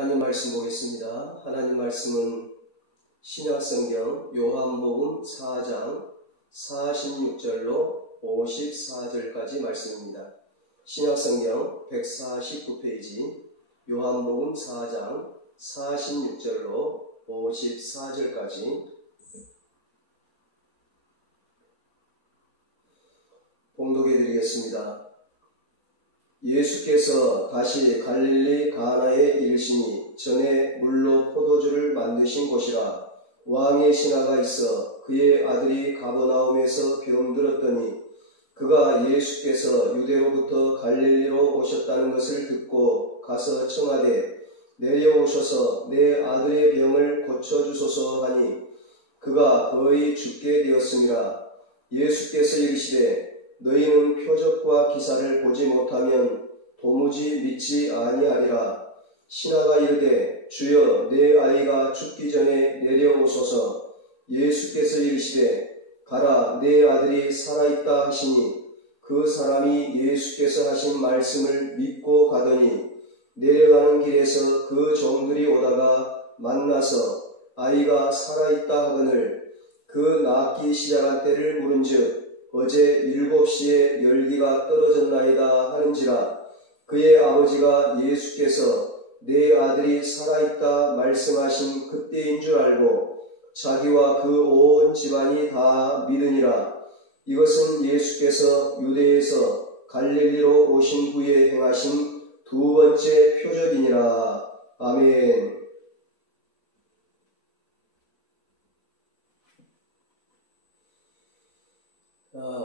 하나님 말씀 보겠습니다. 하나님 말씀은 신약성경 요한복음 4장 46절로 54절까지 말씀입니다. 신약성경 149페이지 요한복음 4장 46절로 54절까지 봉독해 드리겠습니다. 예수께서 다시 갈릴리 가나에 이르시니 전에 물로 포도주를 만드신 곳이라. 왕의 신하가 있어 그의 아들이 가버나움에서 병들었더니 그가 예수께서 유대로부터 갈릴리로 오셨다는 것을 듣고 가서 청하되 내려오셔서 내 아들의 병을 고쳐주소서 하니 그가 거의 죽게 되었음이라. 예수께서 이르시되 너희는 표적과 기사를 보지 못하면 도무지 믿지 아니하리라. 신하가 이르되 주여 내 아이가 죽기 전에 내려오소서. 예수께서 이르시되 가라 내 아들이 살아있다 하시니 그 사람이 예수께서 하신 말씀을 믿고 가더니 내려가는 길에서 그 종들이 오다가 만나서 아이가 살아있다 하거늘 그 낫기 시작할 때를 물은즉 어제 7시에 열기가 떨어졌나이다 하는지라. 그의 아버지가 예수께서 내 아들이 살아있다 말씀하신 그때인 줄 알고 자기와 그 온 집안이 다 믿으니라. 이것은 예수께서 유대에서 갈릴리로 오신 후에 행하신 두 번째 표적이니라. 아멘.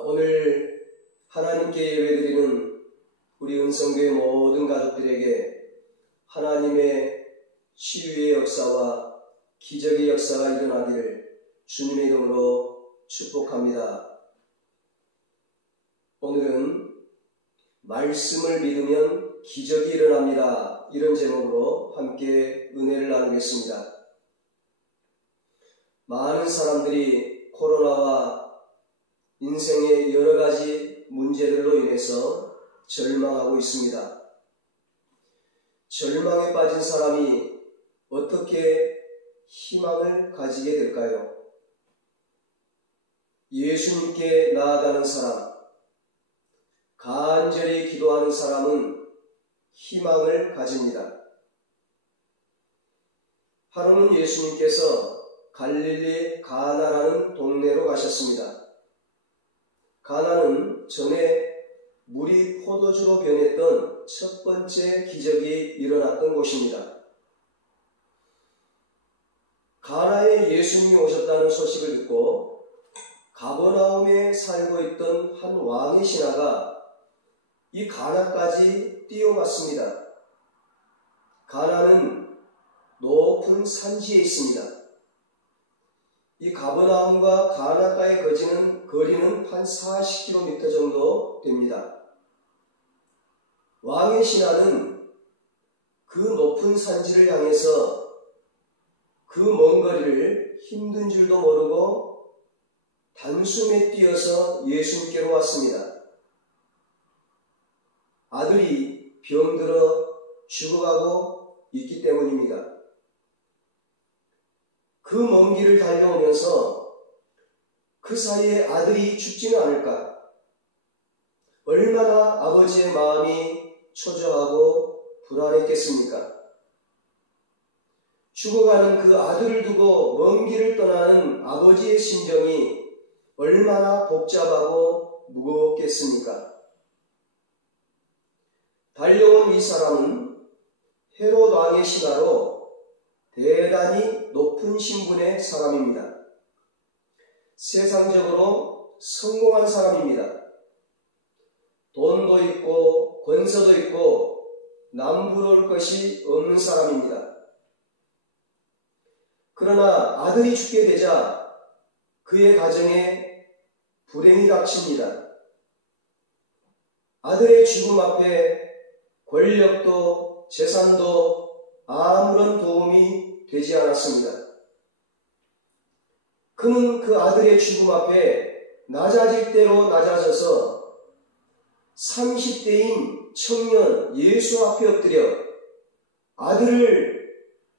오늘 하나님께 예배드리는 우리 은성교회 모든 가족들에게 하나님의 치유의 역사와 기적의 역사가 일어나기를 주님의 이름으로 축복합니다. 오늘은 말씀을 믿으면 기적이 일어납니다. 이런 제목으로 함께 은혜를 나누겠습니다. 많은 사람들이 코로나와 인생의 여러 가지 문제들로 인해서 절망하고 있습니다. 절망에 빠진 사람이 어떻게 희망을 가지게 될까요? 예수님께 나아가는 사람, 간절히 기도하는 사람은 희망을 가집니다. 하루는 예수님께서 갈릴리 가나라는 동네로 가셨습니다. 가나는 전에 물이 포도주로 변했던 첫 번째 기적이 일어났던 곳입니다. 가나에 예수님이 오셨다는 소식을 듣고 가버나움에 살고 있던 한 왕의 신하가 이 가나까지 뛰어왔습니다. 가나는 높은 산지에 있습니다. 이 가버나움과 가나가의 거리는 한 40km 정도 됩니다. 왕의 신하는 그 높은 산지를 향해서 그 먼 거리를 힘든 줄도 모르고 단숨에 뛰어서 예수님께로 왔습니다. 아들이 병들어 죽어가고 있기 때문입니다. 그 먼 길을 달려오면서 그 사이에 아들이 죽지는 않을까? 얼마나 아버지의 마음이 초조하고 불안했겠습니까? 죽어가는 그 아들을 두고 먼 길을 떠나는 아버지의 심정이 얼마나 복잡하고 무겁겠습니까? 달려온 이 사람은 헤롯 왕의 신하로 대단히 높은 신분의 사람입니다. 세상적으로 성공한 사람입니다. 돈도 있고 권세도 있고 남부러울 것이 없는 사람입니다. 그러나 아들이 죽게 되자 그의 가정에 불행이 닥칩니다. 아들의 죽음 앞에 권력도 재산도 아무런 도움이 되지 않았습니다. 그는 그 아들의 죽음 앞에 낮아질 대로 낮아져서 30대인 청년 예수 앞에 엎드려 아들을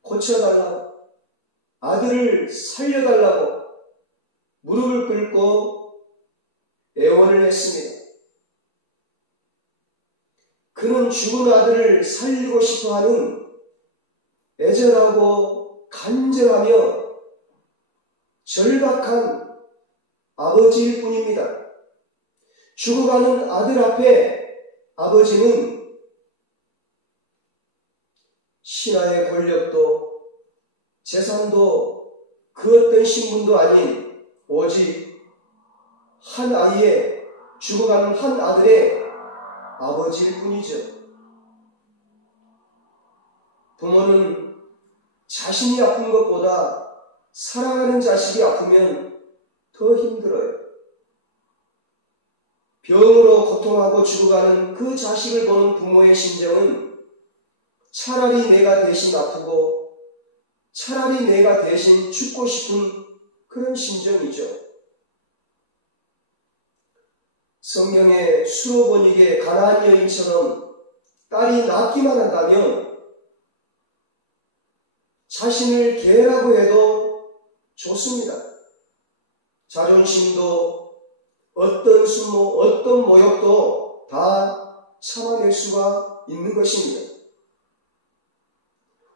고쳐달라고, 아들을 살려달라고 무릎을 꿇고 애원을 했습니다. 그는 죽은 아들을 살리고 싶어하는 애절하고 간절하며 절박한 아버지일 뿐입니다. 죽어가는 아들 앞에 아버지는 신하의 권력도 재산도 그 어떤 신분도 아닌 오직 한 아이의, 죽어가는 한 아들의 아버지일 뿐이죠. 부모는 자신이 아픈 것보다 사랑하는 자식이 아프면 더 힘들어요. 병으로 고통하고 죽어가는 그 자식을 보는 부모의 심정은 차라리 내가 대신 아프고 차라리 내가 대신 죽고 싶은 그런 심정이죠. 성경의 수로보니게 가나안 여인처럼 딸이 낳기만 한다면 자신을 개라고 해도 좋습니다. 자존심도 어떤 수모, 어떤 모욕도 다 참아낼 수가 있는 것입니다.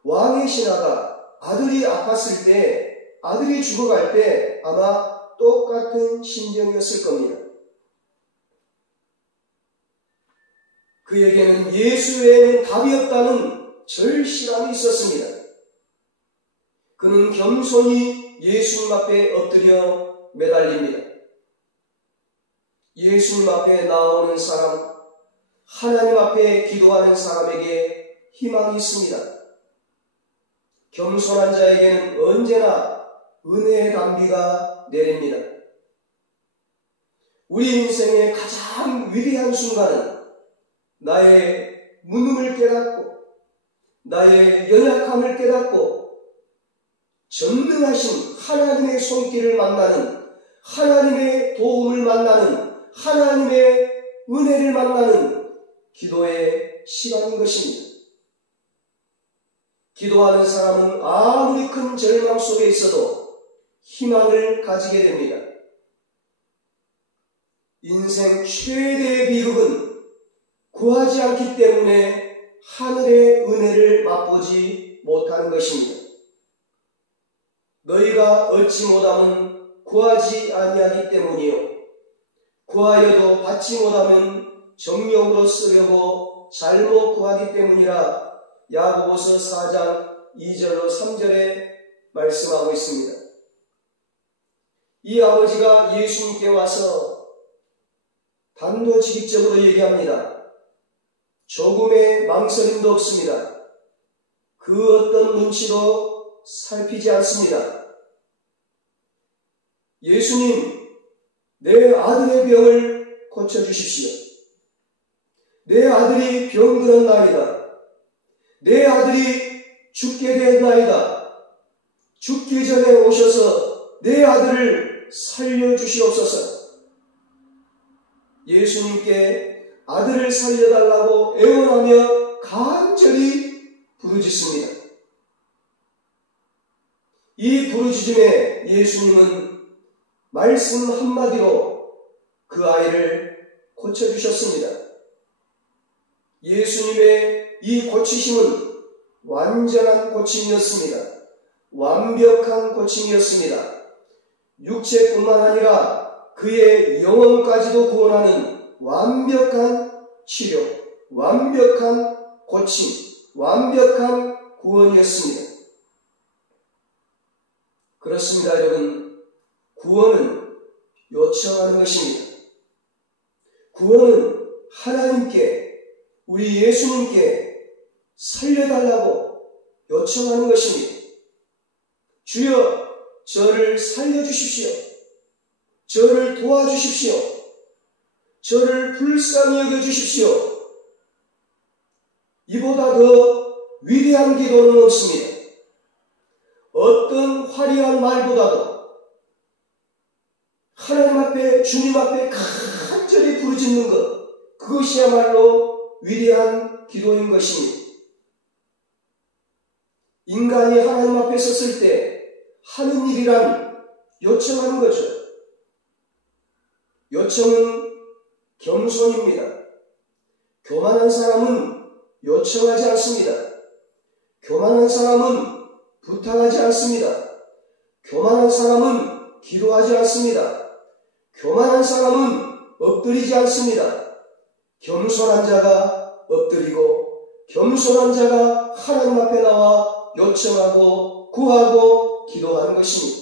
왕의 신하가 아들이 아팠을 때, 아들이 죽어갈 때 아마 똑같은 심정이었을 겁니다. 그에게는 예수 외에는 답이 없다는 절실함이 있었습니다. 그는 겸손히 예수님 앞에 엎드려 매달립니다. 예수님 앞에 나오는 사람, 하나님 앞에 기도하는 사람에게 희망이 있습니다. 겸손한 자에게는 언제나 은혜의 단비가 내립니다. 우리 인생의 가장 위대한 순간은 나의 무능을 깨닫고 나의 연약함을 깨닫고 전능하신 하나님의 손길을 만나는, 하나님의 도움을 만나는, 하나님의 은혜를 만나는 기도의 시간인 것입니다. 기도하는 사람은 아무리 큰 절망 속에 있어도 희망을 가지게 됩니다. 인생 최대의 비극은 구하지 않기 때문에 하늘의 은혜를 맛보지 못하는 것입니다. 너희가 얻지 못하면 구하지 아니하기 때문이요, 구하여도 받지 못하면 정욕으로 쓰려고 잘못 구하기 때문이라 야고보서 4장 2절로 3절에 말씀하고 있습니다. 이 아버지가 예수님께 와서 단도직입적으로 얘기합니다. 조금의 망설임도 없습니다. 그 어떤 눈치도 살피지 않습니다. 예수님, 내 아들의 병을 고쳐주십시오. 내 아들이 병들었나이다. 내 아들이 죽게 되었나이다. 죽기 전에 오셔서 내 아들을 살려주시옵소서. 예수님께 아들을 살려달라고 애원하며 간절히 부르짖습니다. 이 부르짖음에 예수님은 말씀 한마디로 그 아이를 고쳐주셨습니다. 예수님의 이 고치심은 완전한 고침이었습니다. 완벽한 고침이었습니다. 육체뿐만 아니라 그의 영혼까지도 구원하는 완벽한 치료, 완벽한 고침, 완벽한 구원이었습니다. 그렇습니다, 여러분. 구원은 요청하는 것입니다. 구원은 하나님께, 우리 예수님께 살려달라고 요청하는 것입니다. 주여, 저를 살려주십시오. 저를 도와주십시오. 저를 불쌍히 여겨주십시오. 이보다 더 위대한 기도는 없습니다. 어떤 화려한 말보다도 하나님 앞에, 주님 앞에 간절히 부르짖는 것, 그것이야말로 위대한 기도인 것입니다. 인간이 하나님 앞에 섰을 때 하는 일이란 요청하는 거죠. 요청은 겸손입니다. 교만한 사람은 요청하지 않습니다. 교만한 사람은 부탁하지 않습니다. 교만한 사람은 기도하지 않습니다. 교만한 사람은 엎드리지 않습니다. 겸손한 자가 엎드리고 겸손한 자가 하나님 앞에 나와 요청하고 구하고 기도하는 것입니다.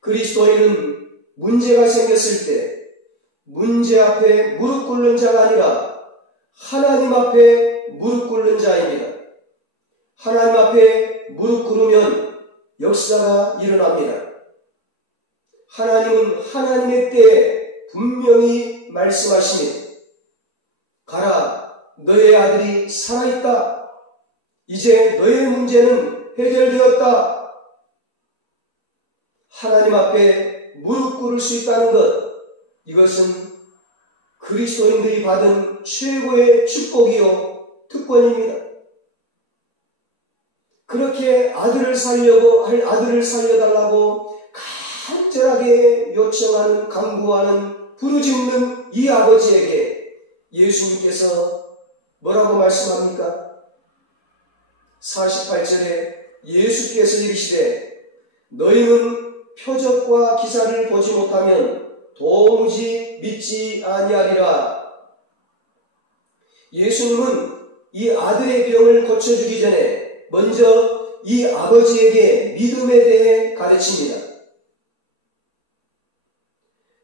그리스도인은 문제가 생겼을 때 문제 앞에 무릎 꿇는 자가 아니라 하나님 앞에 무릎 꿇는 자입니다. 하나님 앞에 무릎 꿇으면 역사가 일어납니다. 하나님은 하나님의 때에 분명히 말씀하십니다. 가라, 너의 아들이 살아있다. 이제 너의 문제는 해결되었다. 하나님 앞에 무릎 꿇을 수 있다는 것, 이것은 그리스도인들이 받은 최고의 축복이요 특권입니다. 그렇게 아들을 살려달라고 간절하게 요청하는, 간구하는, 부르짖는 이 아버지에게 예수님께서 뭐라고 말씀합니까? 48절에 예수께서 이르시되 너희는 표적과 기사를 보지 못하면 도무지 믿지 아니하리라. 예수님은 이 아들의 병을 고쳐주기 전에 먼저 이 아버지에게 믿음에 대해 가르칩니다.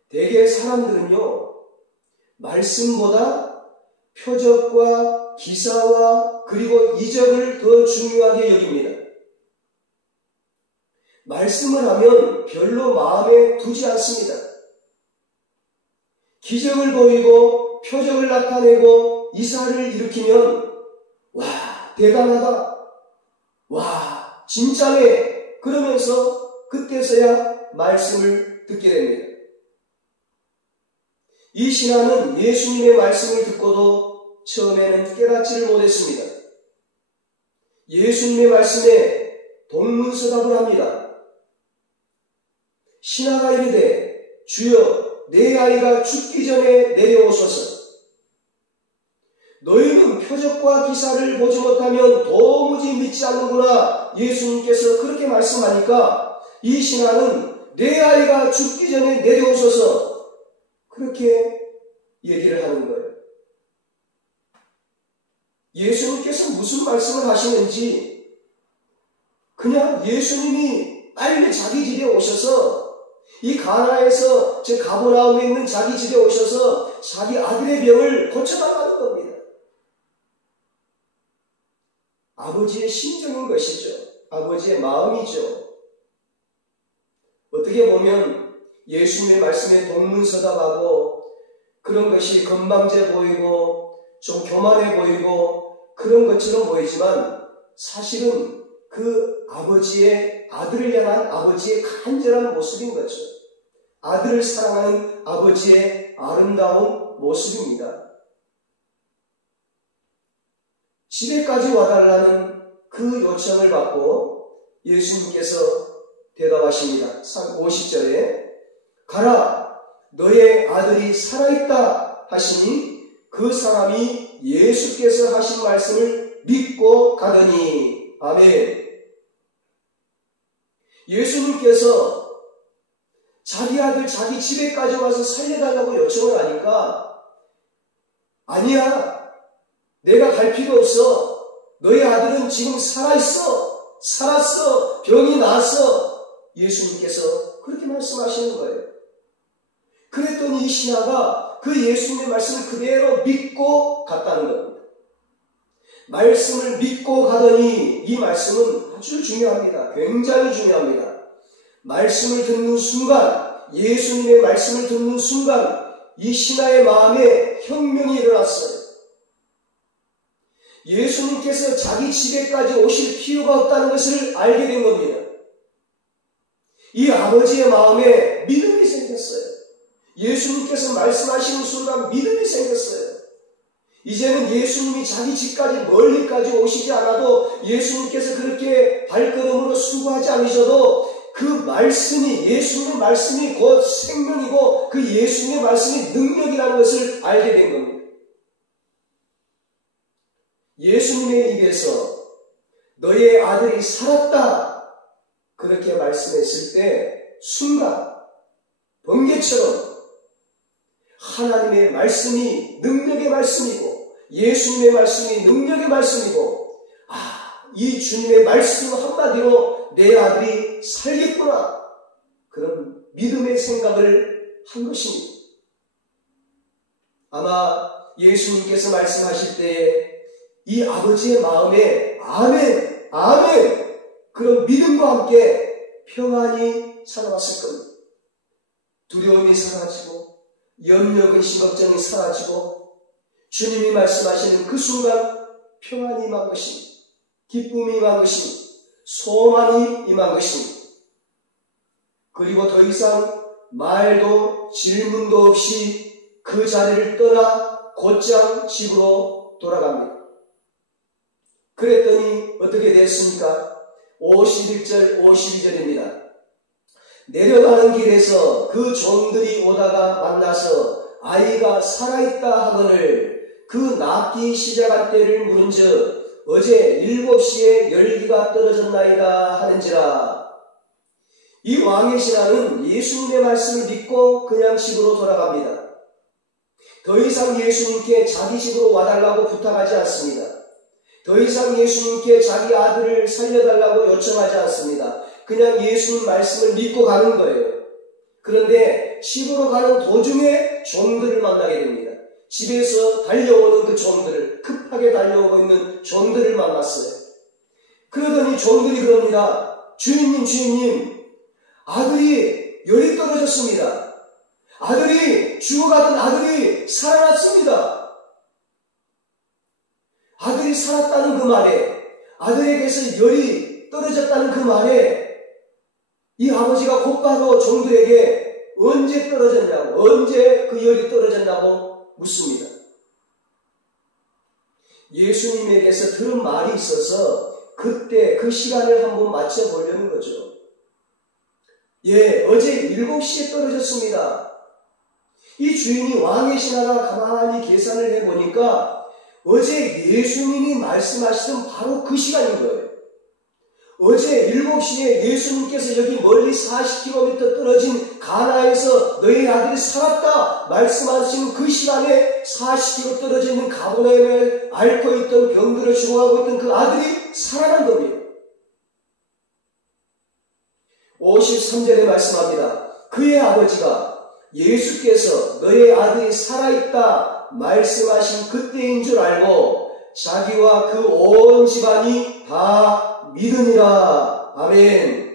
대개 사람들은요, 말씀보다 표적과 기사와 그리고 이적을 더 중요하게 여깁니다. 말씀을 하면 별로 마음에 두지 않습니다. 기적을 보이고 표적을 나타내고 이사를 일으키면 와, 대단하다. 와, 진짜네. 그러면서 그때서야 말씀을 듣게 됩니다. 이 신하는 예수님의 말씀을 듣고도 처음에는 깨닫지를 못했습니다. 예수님의 말씀에 동문서답을 합니다. 신하가 이르되 주여 내 아이가 죽기 전에 내려오소서. 너희는 표적과 기사를 보지 못하면 도무지 믿지 않는구나. 예수님께서 그렇게 말씀하니까 이 신하는 내 아이가 죽기 전에 내려오소서, 그렇게 얘기를 하는 거예요. 예수님께서 무슨 말씀을 하시는지 그냥 예수님이 빨리 자기 집에 오셔서 이 가나에서 저 가버나움에 있는 자기 집에 오셔서 자기 아들의 병을 고쳐달라는 겁니다. 아버지의 심정인 것이죠. 아버지의 마음이죠. 어떻게 보면 예수님의 말씀에 동문서답하고 그런 것이 건방져 보이고 좀 교만해 보이고 그런 것처럼 보이지만 사실은 그 아버지의, 아들을 향한 아버지의 간절한 모습인 거죠. 아들을 사랑하는 아버지의 아름다운 모습입니다. 집에까지 와달라는 그 요청을 받고 예수님께서 대답하십니다. 50절에 가라, 너의 아들이 살아있다 하시니 그 사람이 예수께서 하신 말씀을 믿고 가더니. 아멘. 예수님께서 자기 아들 자기 집에까지 와서 살려달라고 요청을 하니까 아니야, 내가 갈 필요 없어. 너의 아들은 지금 살아있어. 살았어. 병이 나았어. 예수님께서 그렇게 말씀하시는 거예요. 그랬더니 이 신하가 그 예수님의 말씀을 그대로 믿고 갔다는 겁니다. 말씀을 믿고 가더니, 이 말씀은 아주 중요합니다. 굉장히 중요합니다. 말씀을 듣는 순간, 예수님의 말씀을 듣는 순간 이 신하의 마음에 혁명이 일어났어요. 예수님께서 자기 집에까지 오실 필요가 없다는 것을 알게 된 겁니다. 이 아버지의 마음에 믿음이 생겼어요. 예수님께서 말씀하시는 순간 믿음이 생겼어요. 이제는 예수님이 자기 집까지 멀리까지 오시지 않아도 예수님께서 그렇게 발걸음으로 수고하지 않으셔도 그 말씀이, 예수님의 말씀이 곧 생명이고 그 예수님의 말씀이 능력이라는 것을 알게 된 겁니다. 예수님의 입에서 너의 아들이 살았다 그렇게 말씀했을 때 순간 번개처럼 하나님의 말씀이 능력의 말씀이고 예수님의 말씀이 능력의 말씀이고 이 주님의 말씀 한마디로 내 아들이 살겠구나 그런 믿음의 생각을 한 것입니다. 아마 예수님께서 말씀하실 때에 이 아버지의 마음에 아멘, 아멘 그런 믿음과 함께 평안이 찾아왔을 겁니다. 두려움이 사라지고 염려, 근심, 걱정이 사라지고 주님이 말씀하시는 그 순간 평안이 임한 것입니다. 기쁨이 임한 것입니다. 소망이 임한 것입니다. 그리고 더 이상 말도 질문도 없이 그 자리를 떠나 곧장 집으로 돌아갑니다. 그랬더니 어떻게 됐습니까? 51절, 52절입니다. 내려가는 길에서 그 종들이 오다가 만나서 아이가 살아있다 하거늘 그 낫기 시작할 때를 물은즉 어제 7시에 열기가 떨어졌나이다 하는지라. 이 왕의 신하는 예수님의 말씀을 믿고 그냥 집으로 돌아갑니다. 더 이상 예수님께 자기 집으로 와달라고 부탁하지 않습니다. 더 이상 예수님께 자기 아들을 살려달라고 요청하지 않습니다. 그냥 예수님 말씀을 믿고 가는 거예요. 그런데 집으로 가는 도중에 종들을 만나게 됩니다. 집에서 달려오는 그 종들을, 급하게 달려오고 있는 종들을 만났어요. 그러더니 종들이 그럽니다. 주인님, 주인님, 아들이 열이 떨어졌습니다. 아들이 죽어가던 아들이 살아났습니다. 아들이 살았다는 그 말에, 아들에게서 열이 떨어졌다는 그 말에 이 아버지가 곧바로 종들에게 언제 떨어졌냐고, 언제 그 열이 떨어졌냐고 묻습니다. 예수님에게서 들은 말이 있어서 그때 그 시간을 한번 맞춰보려는 거죠. 예, 어제 7시에 떨어졌습니다. 이 주인이 왕의 신하가 가만히 계산을 해보니까 어제 예수님이 말씀하시던 바로 그 시간인 거예요. 어제 7시에 예수님께서 여기 멀리 40km 떨어진 가나에서 너희 아들이 살았다 말씀하신 그 시간에 40km 떨어져 있는 가버나움을 앓고 있던 병들어 죽어가고 있던 그 아들이 살아난 겁니다. 53절에 말씀합니다. 그의 아버지가 예수께서 너의 아들이 살아있다 말씀하신 그때인 줄 알고 자기와 그 온 집안이 다 믿으니라. 아멘.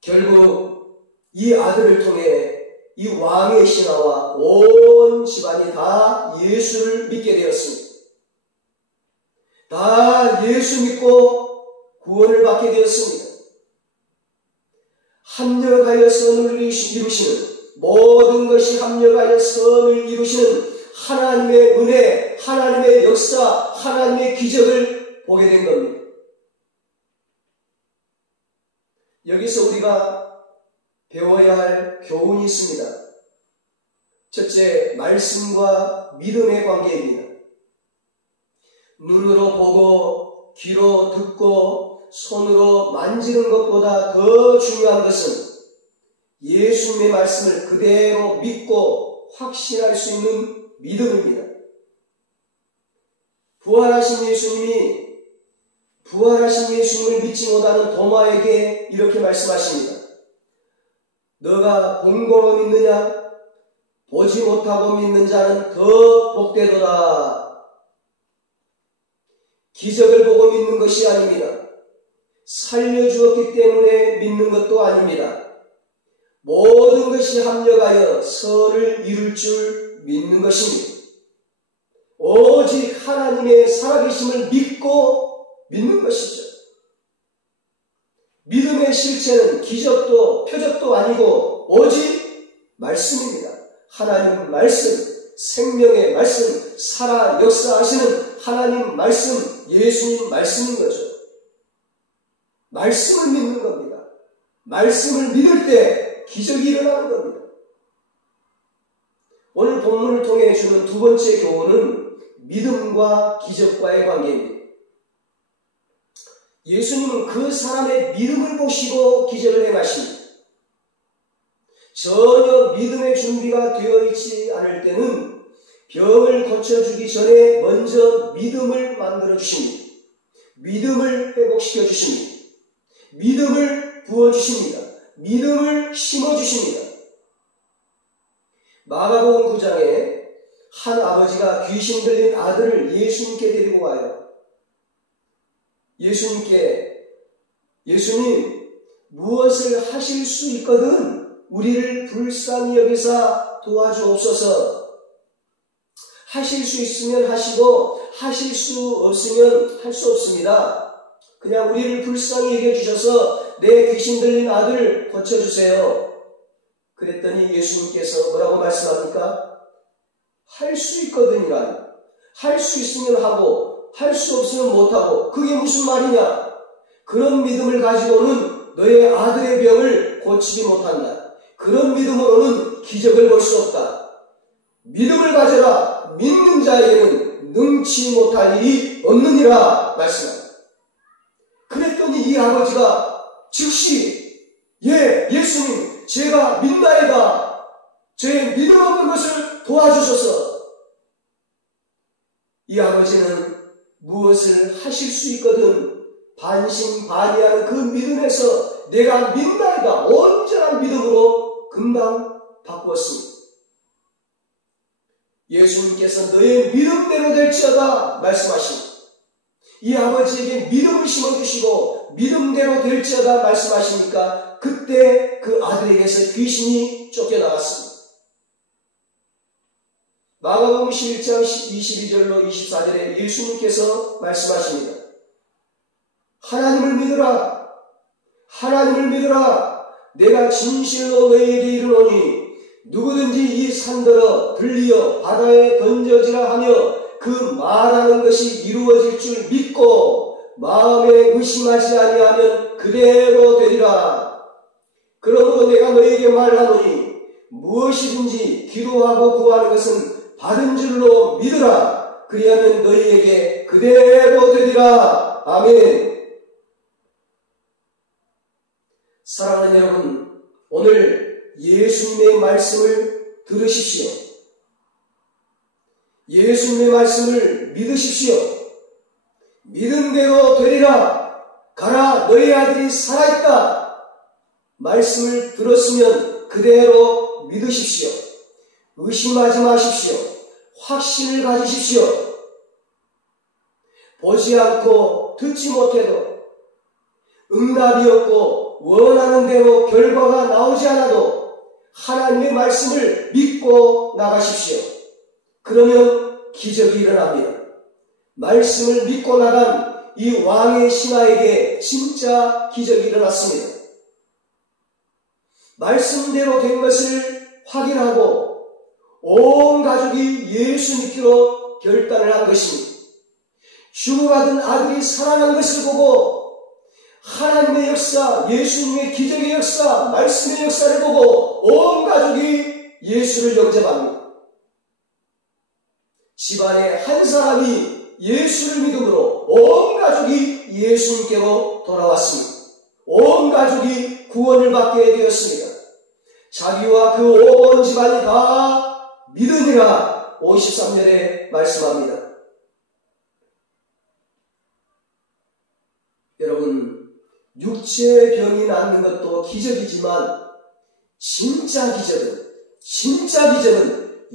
결국 이 아들을 통해 이 왕의 신하와 온 집안이 다 예수를 믿게 되었습니다. 다 예수 믿고 구원을 받게 되었습니다. 합력하여 선을 이루시는, 모든 것이 합력하여 선을 이루시는 하나님의 은혜, 하나님의 역사, 하나님의 기적을 보게 된 겁니다. 여기서 우리가 배워야 할 교훈이 있습니다. 첫째, 말씀과 믿음의 관계입니다. 눈으로 보고 귀로 듣고 손으로 만지는 것보다 더 중요한 것은 예수님의 말씀을 그대로 믿고 확신할 수 있는 믿음입니다. 부활하신 예수님을 믿지 못하는 도마에게 이렇게 말씀하십니다. 너가 본 거로 믿느냐? 보지 못하고 믿는 자는 더 복되도다. 기적을 보고 믿는 것이 아닙니다. 살려주었기 때문에 믿는 것도 아닙니다. 모든 것이 합력하여 선을 이룰 줄 믿는 것입니다. 오직 하나님의 살아계심을 믿고 믿는 것이죠. 믿음의 실체는 기적도 표적도 아니고 오직 말씀입니다. 하나님 말씀, 생명의 말씀, 살아 역사하시는 하나님 말씀, 예수님 말씀인 거죠. 말씀을 믿는 겁니다. 말씀을 믿을 때 기적이 일어나는 겁니다. 오늘 본문을 통해 주는 두 번째 교훈은 믿음과 기적과의 관계입니다. 예수님은 그 사람의 믿음을 보시고 기적을 행하십니다. 전혀 믿음의 준비가 되어 있지 않을 때는 병을 고쳐주기 전에 먼저 믿음을 만들어 주십니다. 믿음을 회복시켜 주십니다. 믿음을 부어주십니다. 믿음을 심어주십니다. 마가복음 9장에 한 아버지가 귀신 들린 아들을 예수님께 데리고 와요. 예수님 무엇을 하실 수 있거든 우리를 불쌍히 여기사 도와주옵소서. 하실 수 있으면 하시고 하실 수 없으면 할 수 없습니다. 그냥 우리를 불쌍히 여겨주셔서 내 귀신 들린 아들 고쳐주세요. 그랬더니 예수님께서 뭐라고 말씀합니까? 할 수 있거든이라니. 할 수 있으면 하고 할 수 없으면 못하고 그게 무슨 말이냐? 그런 믿음을 가지고는 너의 아들의 병을 고치지 못한다. 그런 믿음으로는 기적을 볼 수 없다. 믿음을 가져라. 믿는 자에게는 능치 못할 일이 없느니라 말씀합니다. 그랬더니 이 아버지가 즉시 예수님 제가 믿나이다. 제 믿음 없는 것을 도와주셔서. 이 아버지는 무엇을 하실 수 있거든 반신반의하는 그 믿음에서 내가 믿나이다 온전한 믿음으로 금방 바꾸었습니다. 예수님께서 너의 믿음대로 될지어다 말씀하십니다. 이 아버지에게 믿음을 심어주시고 믿음대로 될지어다 말씀하시니까 그때 그 아들에게서 귀신이 쫓겨나갔습니다. 마가복음 11장 22절로 24절에 예수님께서 말씀하십니다. 하나님을 믿으라. 하나님을 믿으라. 내가 진실로 너희에게 이르노니 누구든지 이 산더러 들리어 바다에 던져지라 하며 그 말하는 것이 이루어질 줄 믿고 마음에 의심하지 아니하면 그대로 되리라. 그러므로 내가 너희에게 말하노니 무엇이든지 기도하고 구하는 것은 받은 줄로 믿으라. 그리하면 너희에게 그대로 되리라. 아멘. 사랑하는 여러분, 오늘 예수님의 말씀을 들으십시오. 예수님의 말씀을 믿으십시오. 믿음대로 되리라. 가라, 너희 아들이 살아있다. 말씀을 들었으면 그대로 믿으십시오. 의심하지 마십시오. 확신을 가지십시오. 보지 않고 듣지 못해도 응답이 없고 원하는 대로 결과가 나오지 않아도 하나님의 말씀을 믿고 나가십시오. 그러면 기적이 일어납니다. 말씀을 믿고 나간 이 왕의 신하에게 진짜 기적이 일어났습니다. 말씀대로 된 것을 확인하고 온 가족이 예수 믿기로 결단을 한 것입니다. 죽어가던 아들이 살아난 것을 보고 하나님의 역사, 예수님의 기적의 역사, 말씀의 역사를 보고 온 가족이 예수를 영접합니다. 집안에 한 사람이 예수를 믿음으로 온 가족이 예수님께로 돌아왔습니다. 온 가족이 구원을 받게 되었습니다. 자기와 그 온 집안이 다 믿으니라 53절에 말씀합니다. 여러분, 육체의 병이 낫는 것도 기적이지만 진짜 기적은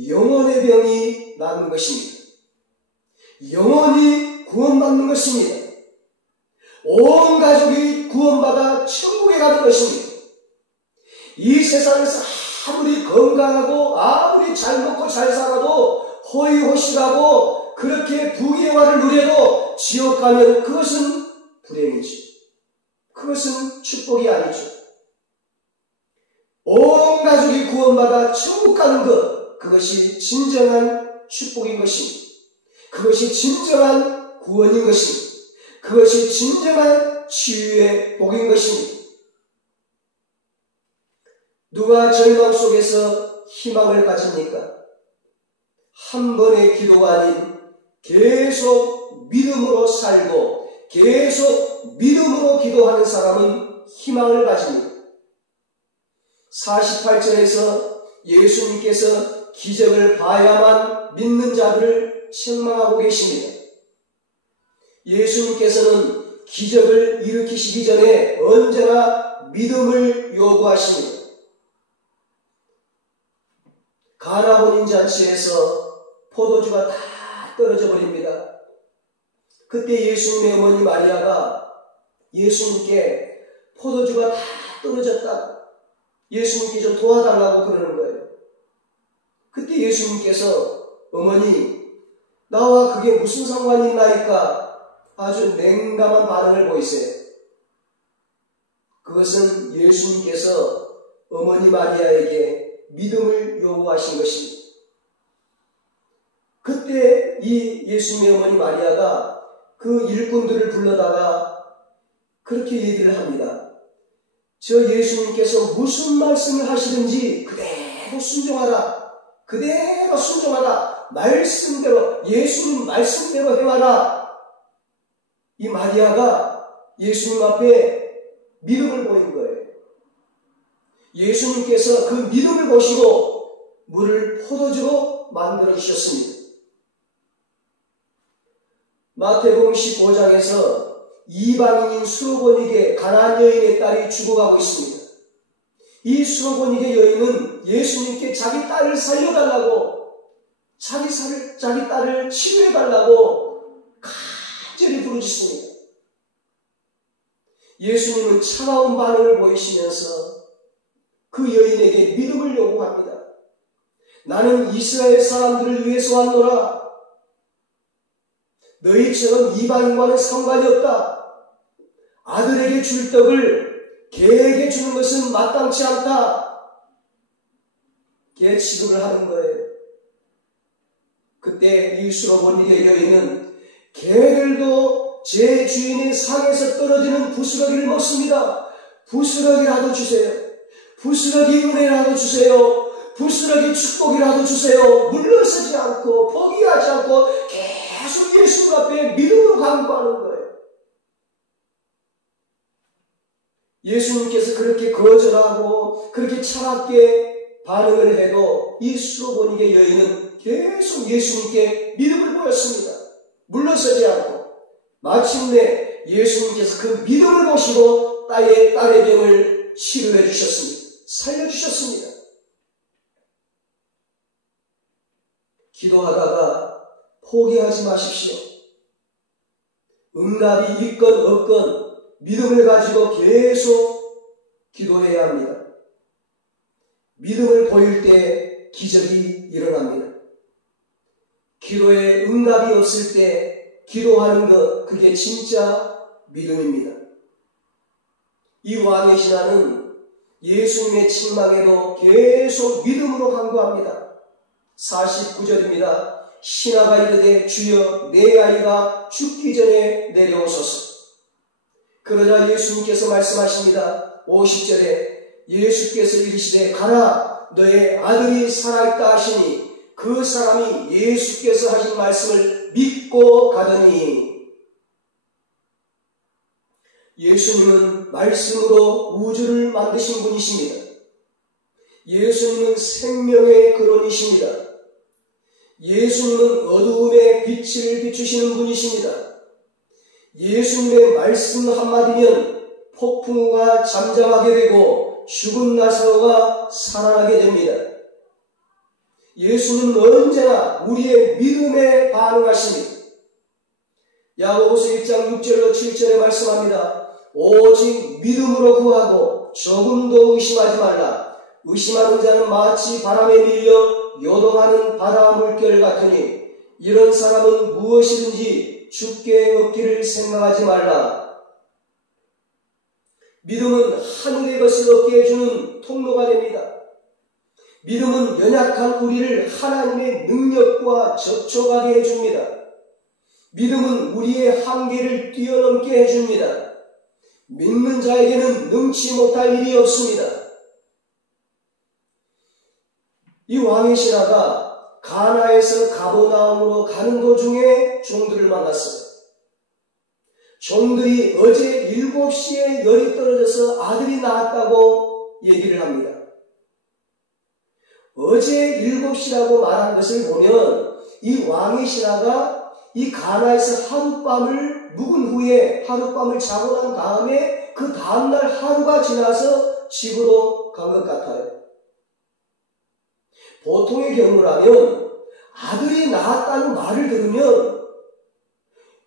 영혼의 병이 낫는 것입니다. 영혼이 구원받는 것입니다. 온 가족이 구원받아 천국에 가는 것입니다. 이 세상에서 아무리 건강하고 아무리 잘 먹고 잘 살아도 호의호식하고 그렇게 부귀영화를 누려도 지옥 가면 그것은 불행이죠. 그것은 축복이 아니죠. 온 가족이 구원받아 천국 가는 것, 그것이 진정한 축복인 것입니다. 그것이 진정한 구원인 것입니다. 그것이 진정한 치유의 복인 것입니다. 누가 절망 속에서 희망을 가집니까? 한 번의 기도가 아닌 계속 믿음으로 살고 계속 믿음으로 기도하는 사람은 희망을 가집니다. 48절에서 예수님께서 기적을 봐야만 믿는 자들을 책망하고 계십니다. 예수님께서는 기적을 일으키시기 전에 언제나 믿음을 요구하십니다. 가나 혼인잔치에서 포도주가 다 떨어져 버립니다. 그때 예수님의 어머니 마리아가 예수님께 포도주가 다 떨어졌다, 예수님께 좀 도와달라고 그러는 거예요. 그때 예수님께서 어머니, 나와 그게 무슨 상관이 있나이까? 아주 냉담한 반응을 보이세요. 그것은 예수님께서 어머니 마리아에게 믿음을 요구하신 것입니다. 그때 이 예수님의 어머니 마리아가 그 일꾼들을 불러다가 그렇게 얘기를 합니다. 저 예수님께서 무슨 말씀을 하시든지 그대로 순종하라. 그대로 순종하라. 말씀대로, 예수님 말씀대로 해와라. 이 마리아가 예수님 앞에 믿음을 보인 거예요. 예수님께서 그 믿음을 보시고 물을 포도주로 만들어 주셨습니다. 마태복음 15장에서 이방인인 수로보니게 가나안 여인의 딸이 죽어가고 있습니다. 이 수로보니게 여인은 예수님께 자기 딸을 살려달라고, 자기 딸을 치료해달라고 간절히 부르짖습니다. 예수님은 차가운 반응을 보이시면서 그 여인에게 믿음을 요구합니다. 나는 이스라엘 사람들을 위해서 왔노라. 너희처럼 이방인과는 상관이 없다. 아들에게 줄 떡을 개에게 주는 것은 마땅치 않다. 개 취급을 하는 거예요. 그때 이 수로보니게 여인은 개들도 제 주인의 상에서 떨어지는 부스러기를 먹습니다. 부스러기라도 주세요. 부스러기 은혜라도 주세요. 부스러기 축복이라도 주세요. 물러서지 않고 포기하지 않고 계속 예수 앞에 믿음으로 간구하는 거예요. 예수님께서 그렇게 거절하고 그렇게 차갑게 반응을 해도 이 수로보니게 여인은 계속 예수님께 믿음을 보였습니다. 물러서지 않고 마침내 예수님께서 그 믿음을 보시고 딸의 병을 치료해 주셨습니다. 살려주셨습니다. 기도하다가 포기하지 마십시오. 응답이 있건 없건 믿음을 가지고 계속 기도해야 합니다. 믿음을 보일 때 기적이 일어납니다. 기도에 응답이 없을 때 기도하는 것, 그게 진짜 믿음입니다. 이 왕의 신하는 예수님의 책망에도 계속 믿음으로 간구합니다. 49절입니다. 신하가 이르되 주여 내 아이가 죽기 전에 내려오소서. 그러자 예수님께서 말씀하십니다. 50절에 예수께서 이르시되 가라 너의 아들이 살아있다 하시니 그 사람이 예수께서 하신 말씀을 믿고 가더니. 예수님은 말씀으로 우주를 만드신 분이십니다. 예수님은 생명의 근원이십니다. 예수님은 어두움에 빛을 비추시는 분이십니다. 예수님의 말씀 한마디면 폭풍우가 잠잠하게 되고 죽은 나사로가 살아나게 됩니다. 예수님은 언제나 우리의 믿음에 반응하십니다. 야고보서 1장 6절로 7절에 말씀합니다. 오직 믿음으로 구하고 조금도 의심하지 말라. 의심하는 자는 마치 바람에 밀려 요동하는 바다 물결 같으니 이런 사람은 무엇이든지 죽게 얻기를 생각하지 말라. 믿음은 하늘의 것을 얻게 해주는 통로가 됩니다. 믿음은 연약한 우리를 하나님의 능력과 접촉하게 해줍니다. 믿음은 우리의 한계를 뛰어넘게 해줍니다. 믿는 자에게는 능치 못할 일이 없습니다. 이 왕의 신하가 가나에서 가버나움으로 가는 도중에 종들을 만났어요. 종들이 어제 7시에 열이 떨어져서 아들이 낳았다고 얘기를 합니다. 어제 7시라고 말한 것을 보면 이 왕의 신하가 이 가나에서 하룻밤을 묵은 후에 하룻밤을 자고 난 다음에 그 다음날 하루가 지나서 집으로 간 것 같아요. 보통의 경우라면 아들이 낳았다는 말을 들으면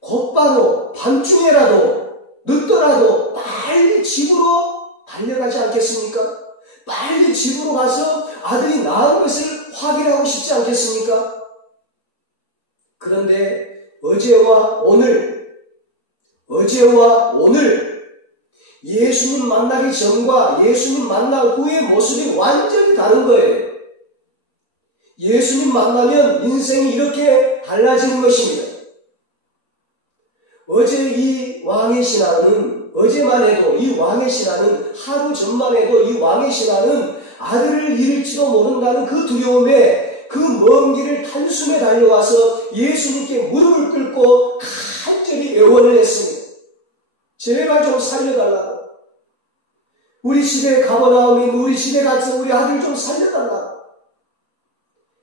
곧바로 밤중에라도 늦더라도 빨리 집으로 달려가지 않겠습니까? 빨리 집으로 가서 아들이 낳은 것을 확인하고 싶지 않겠습니까? 그런데 어제와 오늘 예수님 만나기 전과 예수님 만난 후의 모습이 완전히 다른 거예요. 예수님 만나면 인생이 이렇게 달라지는 것입니다. 어제 이 왕의 신하는, 어제만 해도 이 왕의 신하는, 하루 전만 해도 이 왕의 신하는 아들을 잃을지도 모른다는 그 두려움에 그 먼 길을 단숨에 달려와서 예수님께 무릎을 꿇고 간절히 애원을 했습니다. 제발 좀 살려달라고. 우리 집에 가버나움인 우리 집에 가서 우리 아들 좀 살려달라고.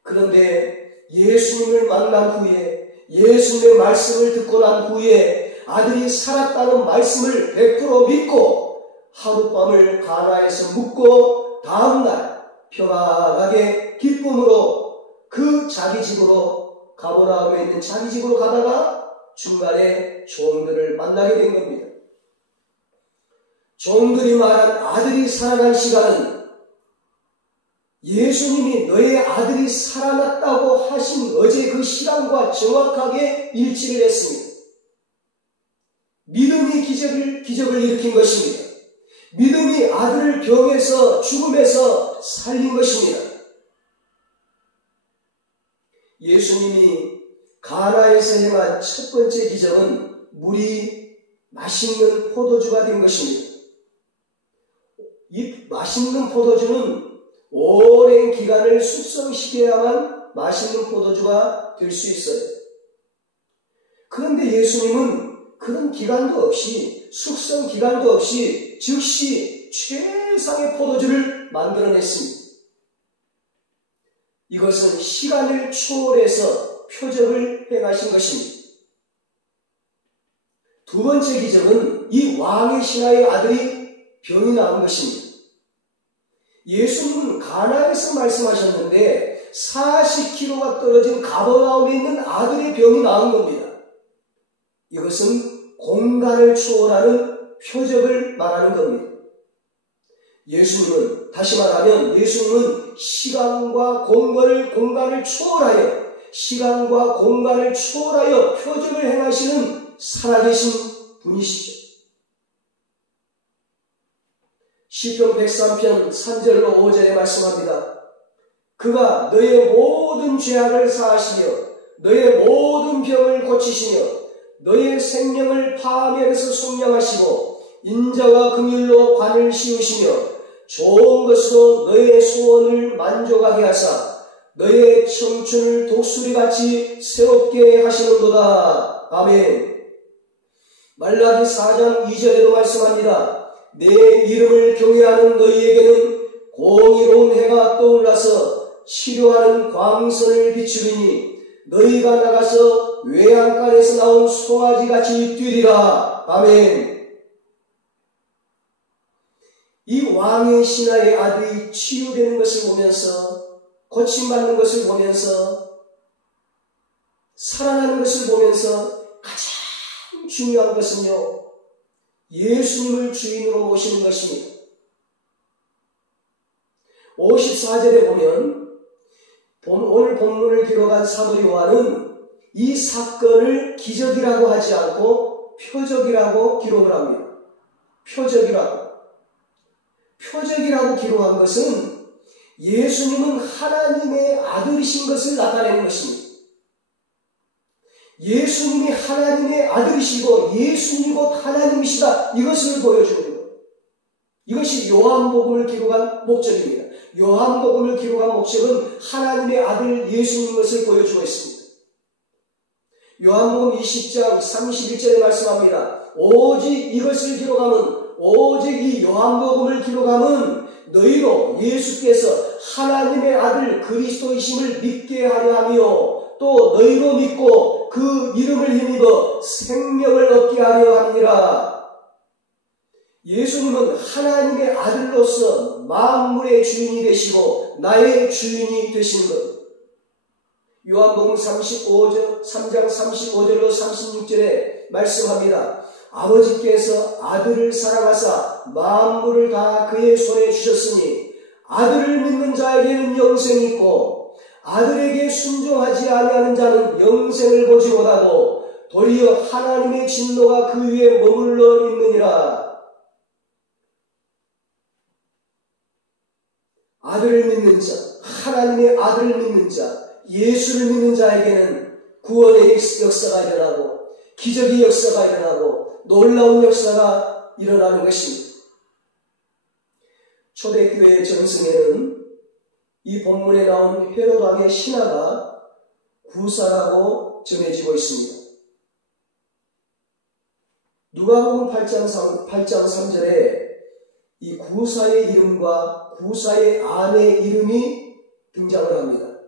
그런데 예수님을 만난 후에, 예수님의 말씀을 듣고 난 후에 아들이 살았다는 말씀을 100% 믿고 하룻밤을 가나에서 묵고 다음날 평안하게 기쁨으로 그 자기 집으로, 가버나움에 있는 자기 집으로 가다가 중간에 종들을 만나게 된 겁니다. 종들이 말한 아들이 살아난 시간은 예수님이 너의 아들이 살아났다고 하신 어제 그 시간과 정확하게 일치를 했습니다. 믿음이 기적을 일으킨 것입니다. 믿음이 아들을 병에서, 죽음에서 살린 것입니다. 예수님이 가나에서 행한 첫 번째 기적은 물이 맛있는 포도주가 된 것입니다. 이 맛있는 포도주는 오랜 기간을 숙성시켜야만 맛있는 포도주가 될 수 있어요. 그런데 예수님은 그런 기간도 없이, 숙성 기간도 없이 즉시 최상의 포도주를 만들어냈습니다. 이것은 시간을 초월해서 표적을 행하신 것입니다. 두 번째 기적은 이 왕의 신하의 아들이 병이 나은 것입니다. 예수님은 가나에서 말씀하셨는데 40km가 떨어진 가버나움에 있는 아들의 병이 나은 겁니다. 이것은 공간을 초월하는 표적을 말하는 겁니다. 예수님은, 다시 말하면 예수님은 시간과 공간을 초월하여, 시간과 공간을 초월하여 표적을 행하시는 살아계신 분이시죠. 시편 103편 3절로 5절에 말씀합니다. 그가 너의 모든 죄악을 사하시며 너의 모든 병을 고치시며 너의 생명을 파멸해서 속량하시고 인자와 긍휼로 관을 씌우시며 좋은 것으로 너의 소원을 만족하게 하사 너의 청춘을 독수리같이 새롭게 하시는도다. 아멘. 말라기 4장 2절에도 말씀합니다. 내 이름을 경외하는 너희에게는 공의로운 해가 떠올라서 치료하는 광선을 비추리니 너희가 나가서 외양간에서 나온 송아지같이 뛰리라. 아멘. 이 왕의 신하의 아들이 치유되는 것을 보면서, 고침받는 것을 보면서, 살아나는 것을 보면서 가장 중요한 것은요, 예수님을 주인으로 모시는 것입니다. 54절에 보면 오늘 본문을 기록한 사도 요한은 이 사건을 기적이라고 하지 않고 표적이라고 기록을 합니다. 표적이라고 기록한 것은 예수님은 하나님의 아들이신 것을 나타내는 것입니다. 예수님이 하나님의 아들이시고 예수님이 곧 하나님이시다, 이것을 보여주는 것. 이것이 요한복음을 기록한 목적입니다. 요한복음을 기록한 목적은 하나님의 아들 예수님 것을 보여주고 있습니다. 요한복음 20장 31절에 말씀합니다. 오직 이것을 기록하면, 오직 이 요한복음을 기록하면 너희로 예수께서 하나님의 아들 그리스도이심을 믿게 하려 하며 또 너희로 믿고 그 이름을 힘입어 생명을 얻게 하려 하니라. 예수님은 하나님의 아들로서 만물의 주인이 되시고 나의 주인이 되시는 것. 요한복음 3장 35절로 36절에 말씀합니다. 아버지께서 아들을 사랑하사 만물을 다 그의 손에 주셨으니 아들을 믿는 자에게는 영생이 있고 아들에게 순종하지 아니하는 자는 영생을 보지 못하고 도리어 하나님의 진노가 그 위에 머물러 있느니라. 아들을 믿는 자, 하나님의 아들을 믿는 자, 예수를 믿는 자에게는 구원의 역사가 일어나고 기적의 역사가 일어나고 놀라운 역사가 일어나는 것입니다. 초대교회 전승에는 이 본문에 나온 헤롯 왕의 신하가 구사라고 전해지고 있습니다. 누가복음 8장 3절에 이 구사의 이름과 구사의 아내의 이름이 등장을 합니다.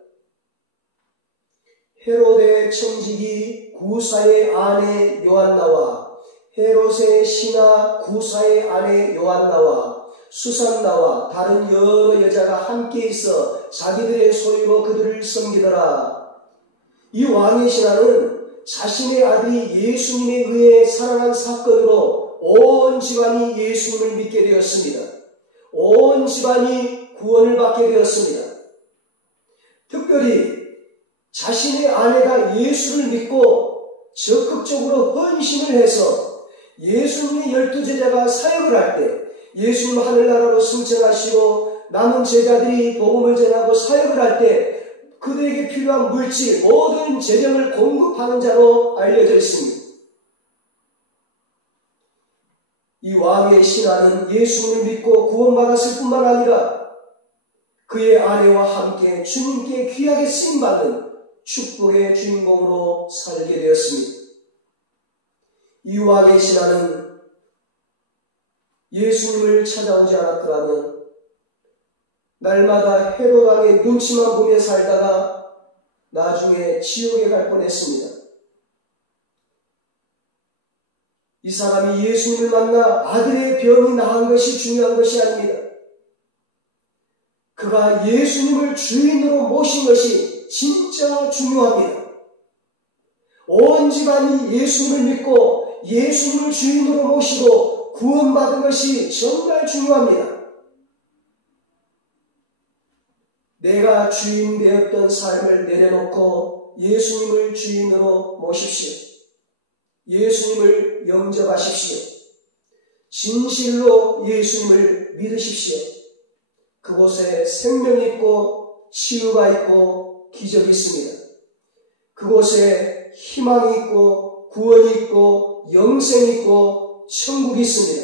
헤롯의 청지기 구사의 아내 요한나와 헤롯의 신하 구사의 아내 요한나와 수산나와 다른 여러 여자가 함께 있어 자기들의 소유로 그들을 섬기더라. 이 왕의 신하는 자신의 아들이 예수님에 의해 살아난 사건으로 온 집안이 예수님을 믿게 되었습니다. 온 집안이 구원을 받게 되었습니다. 특별히 자신의 아내가 예수를 믿고 적극적으로 헌신을 해서 예수님의 12제자가 사역을 할 때 예수님 하늘나라로 승천하시고 남은 제자들이 복음을 전하고 사역을 할 때 그들에게 필요한 물질, 모든 재정을 공급하는 자로 알려져 있습니다. 이 왕의 신하는 예수님을 믿고 구원받았을 뿐만 아니라 그의 아내와 함께 주님께 귀하게 쓰임받는 축복의 주인공으로 살게 되었습니다. 이 왕의 신하는 예수님을 찾아오지 않았더라면 날마다 헤롯 왕의 눈치만 보며 살다가 나중에 지옥에 갈 뻔했습니다. 이 사람이 예수님을 만나 아들의 병이 나은 것이 중요한 것이 아닙니다. 그가 예수님을 주인으로 모신 것이 진짜 중요합니다. 온 집안이 예수님을 믿고 예수님을 주인으로 모시고 구원받은 것이 정말 중요합니다. 내가 주인 되었던 삶을 내려놓고 예수님을 주인으로 모십시오. 예수님을 영접하십시오. 진실로 예수님을 믿으십시오. 그곳에 생명이 있고 치유가 있고 기적이 있습니다. 그곳에 희망이 있고 구원이 있고 영생이 있고 천국이 있습니다.